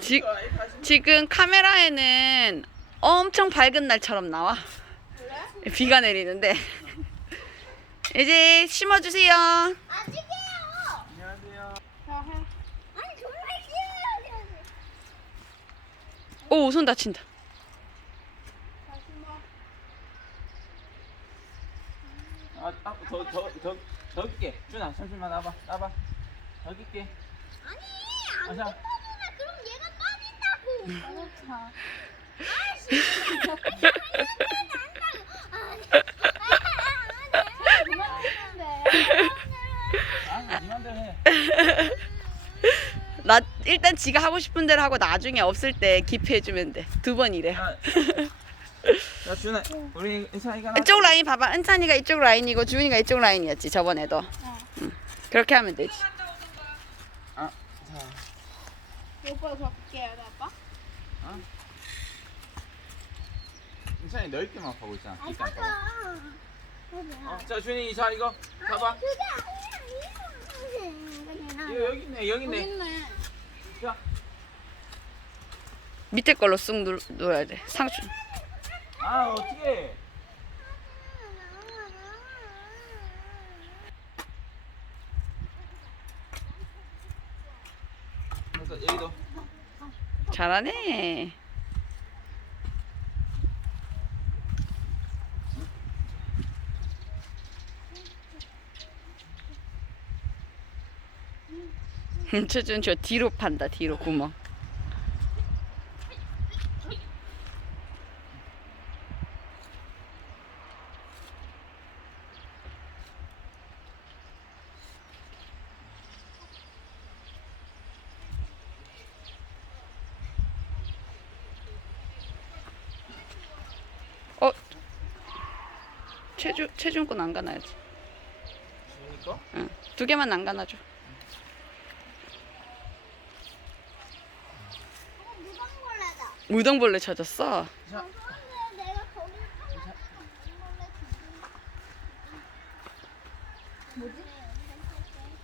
지- 지금 카메라에는 엄청 밝은 날처럼 나와. 비가 내리는데. 이제 심어주세요. 아직이에요. 안녕하세요. 아니 정말 싫어요. 오, 손 다친다. 아, 아, 더, 더, 더, 더 깊게. 준아, 잠시만 나봐, 나봐. 더 깊게. 아니 아, 안 자. 된다잖아. 그럼 얘가 빠진다고. 아, 니 맘대로 해. 나 일단 지가 하고 싶은 대로 하고 나중에 없을 때 기피해주면 돼. 두 번 이래. 야, 야, 준아, 우리 인사이가 이쪽 라인 봐봐. 은찬이가 이쪽 라인이고 주은이가 이쪽 라인이었지 저번에도. 응. 그렇게 하면 되지. 아, 자, 오빠 더 볼게요, 아빠. 인사이 넓게만 보고 있잖아. 아이 일단. 봐봐. 어, 자, 준이, 자, 이거 봐봐. 그게 아니야. 이거 여기 있네, 여기 있네. 있네. 자, 밑에 걸로 쑥 눌, 눌러야 돼. 상추. 아, 어떻게? 잘하네. 최준 저 뒤로 판다 뒤로 구멍. 최준 건안 가나야지. 거? 응. 두 개만 안 가나줘. 어, 무당벌레다. 무당벌레 찾았어. 자, 뭐지? 내가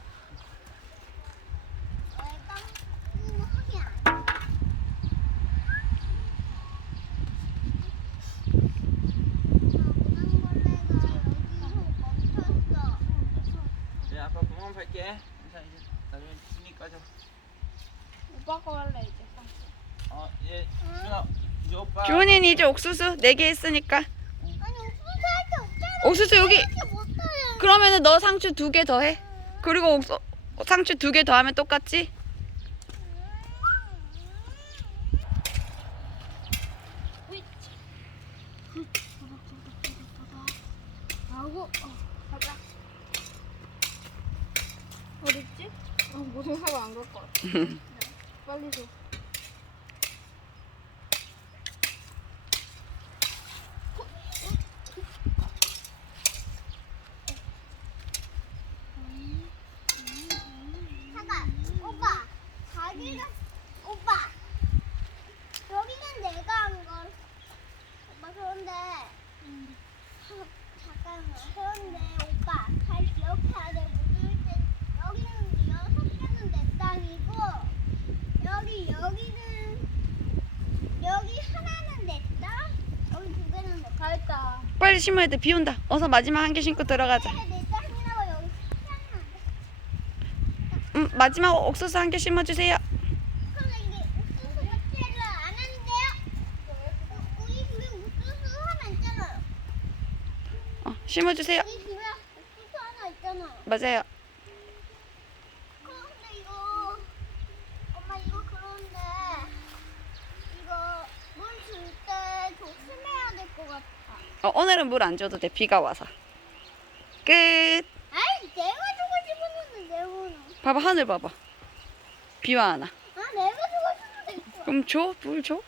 음, 하기 안 돼. 무당벌레가 여기서 멈췄어. 네, 구멍 팔게. 인사 이제 나중에 준이 까져. 오빠 거 할래 이제. 어, 예, 준아, 이제 오빠. 주은이는 이제 옥수수 네개 했으니까 아니 옥수수 할 게 없잖아. 옥수수 여기 이렇게 못해. 그러면은 너 상추 두개더 해. 그리고 옥수, 상추 두개더 하면 똑같지? 하고 어, 가자. 어딨지? 어, 무슨 사고 안갈 것 같아. 빨리 줘. 잠깐, 오빠. 자기가 오빠. 여기는 내가 한 걸. 오빠 그런데. 하- 잠깐만. 그런데 오빠 잘 기억해야 돼. 묻을 때 여기는 여섯 개는 내 땅이고 여기 여기는 여기 하나는 내 땅. 여기 두 개는 내 갈까. 빨리 심어야 돼. 비 온다. 어서 마지막 한 개 심고 들어가자. 음, 마지막 옥수수 한 개 심어주세요. 어, 심어주세요. 맞아요. 그런데 이거 엄마 이거 그런데 이거 물 줄 때 조심해야 될 것 같아. 어, 오늘은 물 안 줘도 돼. 비가 와서. 끝. 아이 내가 주고 싶었는데 내고는. 봐봐 하늘 봐봐. 비와 하나. 아 내가 주고 싶은데. 그럼 줘. 물 줘.